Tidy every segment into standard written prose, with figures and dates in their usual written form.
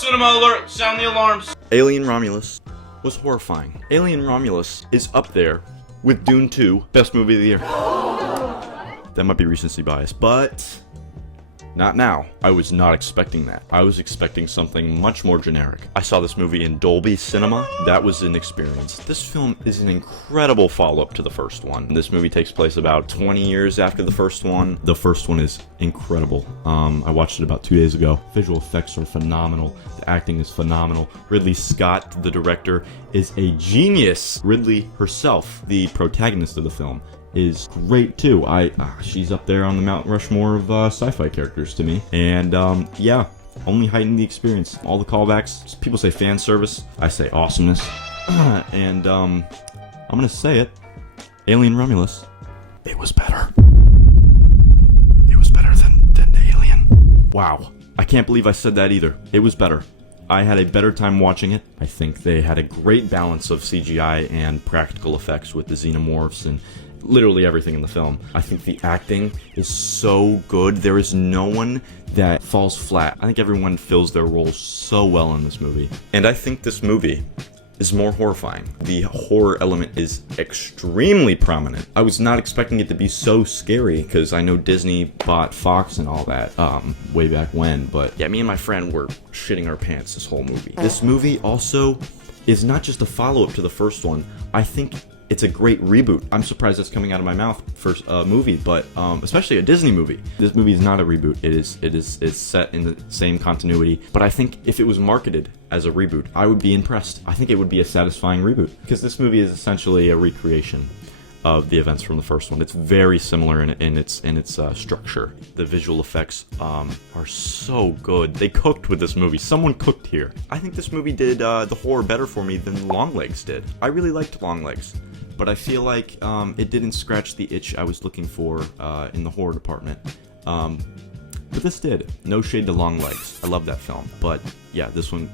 Cinema alert! Sound the alarms! Alien Romulus was horrifying. Alien Romulus is up there with Dune 2, best movie of the year. That might be recency bias, but not now. I was not expecting that. I was expecting something much more generic. I saw this movie in Dolby Cinema. That was an experience. This film is an incredible follow-up to the first one. This movie takes place about 20 years after the first one. The first one is incredible. I watched it about 2 days ago. Visual effects are phenomenal. The acting is phenomenal. Ridley Scott, the director, is a genius. Ridley herself, the protagonist of the film, is great too. She's up there on the Mount Rushmore of sci-fi characters to me. And yeah, only heightened the experience. All the callbacks. People say fan service. I say awesomeness. And I'm gonna say it. Alien Romulus. It was better. It was better than Alien. Wow. I can't believe I said that either. It was better. I had a better time watching it. I think they had a great balance of CGI and practical effects with the xenomorphs and literally everything in the film. I think the acting is so good. There is no one that falls flat. I think everyone fills their roles so well in this movie. And I think this movie is more horrifying. The horror element is extremely prominent. I was not expecting it to be so scary because I know Disney bought Fox and all that way back when, but yeah, me and my friend were shitting our pants this whole movie. This movie also is not just a follow-up to the first one. I think it's a great reboot. I'm surprised that's coming out of my mouth for a movie, but especially a Disney movie. This movie is not a reboot. It's set in the same continuity. But I think if it was marketed as a reboot, I would be impressed. I think it would be a satisfying reboot because this movie is essentially a recreation of the events from the first one. It's very similar in its structure. The visual effects are so good. They cooked with this movie. Someone cooked here. I think this movie did the horror better for me than Longlegs did. I really liked Longlegs, but I feel like it didn't scratch the itch I was looking for in the horror department. But this did. No shade to Longlegs. I love that film. But yeah, this one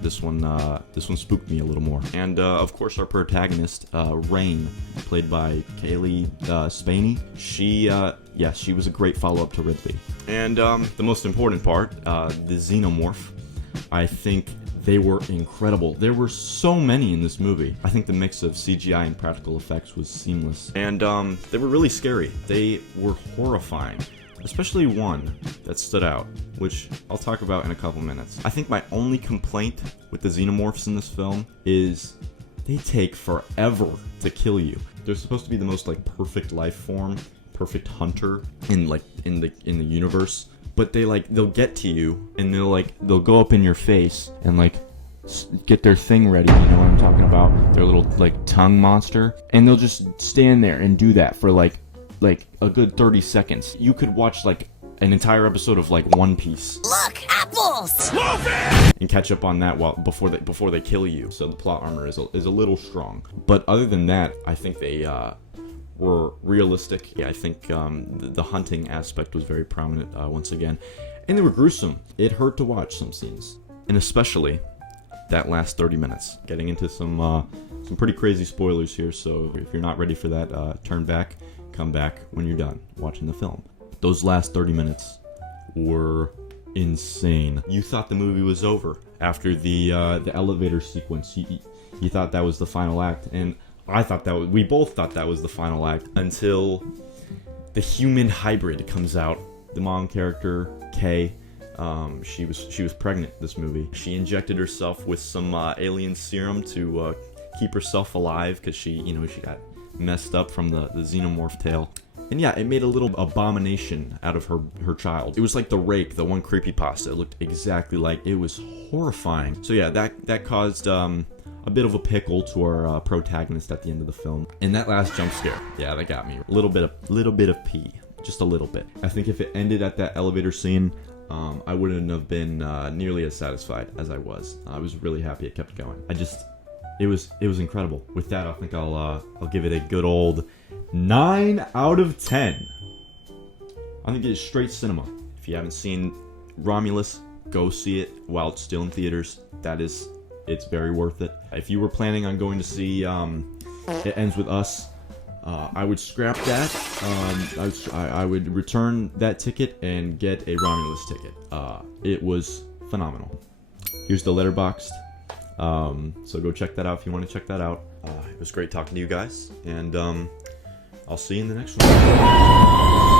spooked me a little more. And of course, our protagonist, Rain, played by Kaylee Spaney. She was a great follow-up to Ridley. And the most important part, the xenomorph. I think they were incredible. There were so many in this movie. I think the mix of CGI and practical effects was seamless. And they were really scary. They were horrifying. Especially one that stood out, which I'll talk about in a couple minutes. I think my only complaint with the xenomorphs in this film is they take forever to kill you. They're supposed to be the most perfect life form, perfect hunter in the universe, but they'll get to you and they'll go up in your face and get their thing ready, you know what I'm talking about? Their little tongue monster, and they'll just stand there and do that for a good 30 seconds. You could watch an entire episode of One Piece. Look, apples! And catch up on that before they kill you. So the plot armor is a little strong. But other than that, I think they were realistic. Yeah, I think the hunting aspect was very prominent once again. And they were gruesome. It hurt to watch some scenes. And especially that last 30 minutes. Getting into some pretty crazy spoilers here, so if you're not ready for that, turn back. Come back when you're done watching the film. Those last 30 minutes were insane. You thought the movie was over after the elevator sequence. You thought that was the final act, and we both thought that was the final act until the human hybrid comes out. The mom character, Kay, she was pregnant this movie. She injected herself with some alien serum to keep herself alive because she got messed up from the xenomorph tail. And yeah, it made a little abomination out of her child. It was like the Rake, the one creepypasta. It looked exactly like it. Was horrifying. So yeah, that caused a bit of a pickle to our protagonist at the end of the film. And that last jump scare, yeah, that got me. A little bit of pee. Just a little bit. I think if it ended at that elevator scene, I wouldn't have been nearly as satisfied as I was. I was really happy it kept going. It was incredible. With that, I think I'll give it a good old 9 out of 10. I think it is straight cinema. If you haven't seen Romulus, go see it while it's still in theaters. It's very worth it. If you were planning on going to see It Ends With Us, I would scrap that. I would return that ticket and get a Romulus ticket. It was phenomenal. Here's the letterboxd. So go check that out if you want to check that out. It was great talking to you guys, and I'll see you in the next one.